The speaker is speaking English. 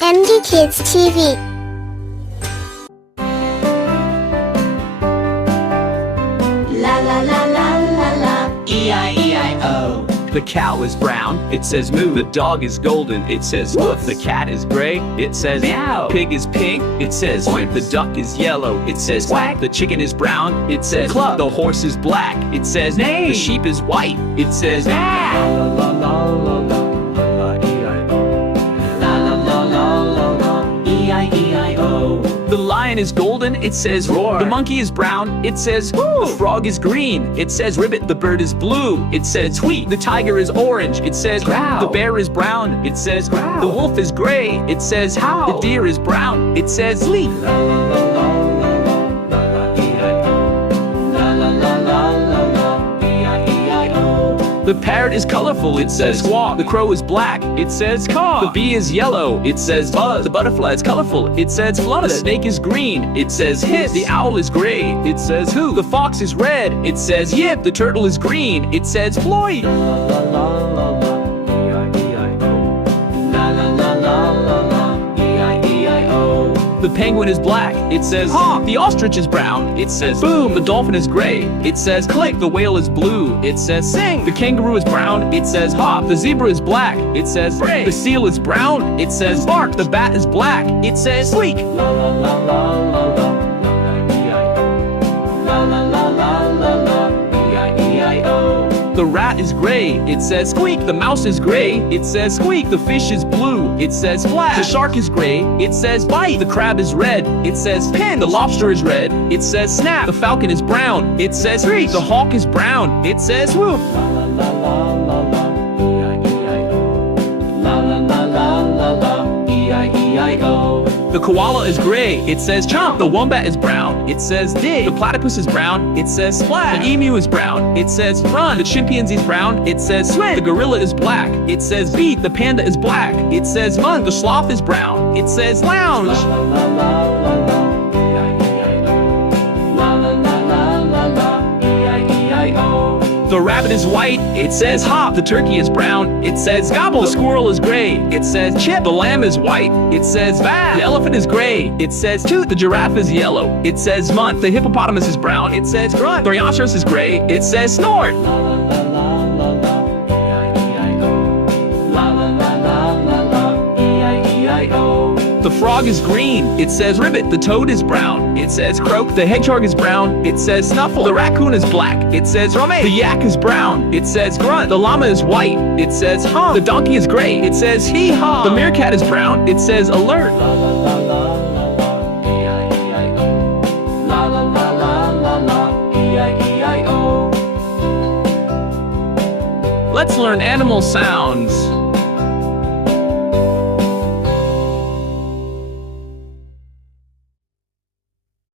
Emdikidstv. La la la la la la, E-I-E-I-O. The cow is brown, it says moo. The dog is golden, it says woof. The cat is gray, it says meow. Pig is pink, it says oink. The duck is yellow, it says quack. The chicken is brown, it says cluck. The horse is black, it says neigh. The sheep is white, it says ah. La la la la la la, E-I-O. La la la la la la, E-I-E-I-O. The lion is golden, it says roar. The monkey is brown, it says woo. The frog is green, it says ribbit. The bird is blue, it says tweet. The tiger is orange, it says growl. The bear is brown, it says growl. The wolf is gray, it says howl. The deer is brown, it says leap. La la la la la la, E-I-O. La la la la la la, E-I-E-I-O. The parrot is colorful, it says squawk. The crow is black, it says caw. The bee is yellow, it says buzz. The butterfly is colorful, it says flutter. The snake is green, it says hiss. The owl is gray, it says hoot. The fox is red, it says yip. The turtle is green, it says floyd. La la la la la, E-I-E-I-O. La la la la la la, E-I-E-I-O. The penguin is black, it says honk. The ostrich is brown, it says boom. The dolphin is gray, it says click. The whale is blue, it says sing. The kangaroo is brown, it says hop. The zebra is black, it says bray. The seal is brown, it says bark. The bat is black, it says squeak. La la la la la la, E-I-O. La la la la la la, E-I-E-I-O. The rat is gray, it says squeak. The mouse is gray, it says squeak. The fish is blue, it says flash. The shark is gray, it says bite. The crab is red, it says pin. The lobster is red, it says snap. The falcon is brown, it says screech. The hawk is brown, it says whoop. La la la la la la, E-I-E-I-O. La la la la la la, E-I-E-I-O. The koala is gray, it says chomp. The wombat is brown, it says dig. The platypus is brown, it says splash. The emu is brown, it says run. The chimpanzee is brown, it says swim. The gorilla is black, it says beat. The panda is black, it says mun. The sloth is brown, it says lounge. La la la la la, E-I-E-I-O. La la la la la la, E-I-E-I-O. The rabbit is white, it says hop. The turkey is brown, it says gobble. The squirrel is gray, it says chip. The lamb is white, it says va. The elephant is gray, it says toot. The giraffe is yellow, it says munt. The hippopotamus is brown, it says grunt. The rhinoceros is gray, it says snort. La la la la la la, E-I-E-I-O. La la la la la la, E-I-E-I-O. The frog is green, it says ribbit. The toad is brown, it says croak. The hedgehog is brown, it says snuffle. The raccoon is black, it says rummy. The yak is brown, it says grunt. The llama is white, it says hum. The donkey is gray, it says hee haw. The meerkat is brown, it says alert. La la la la la la, E-I-E-I-O. La la la la la la, E-I-E-I-O. Let's learn animal sounds.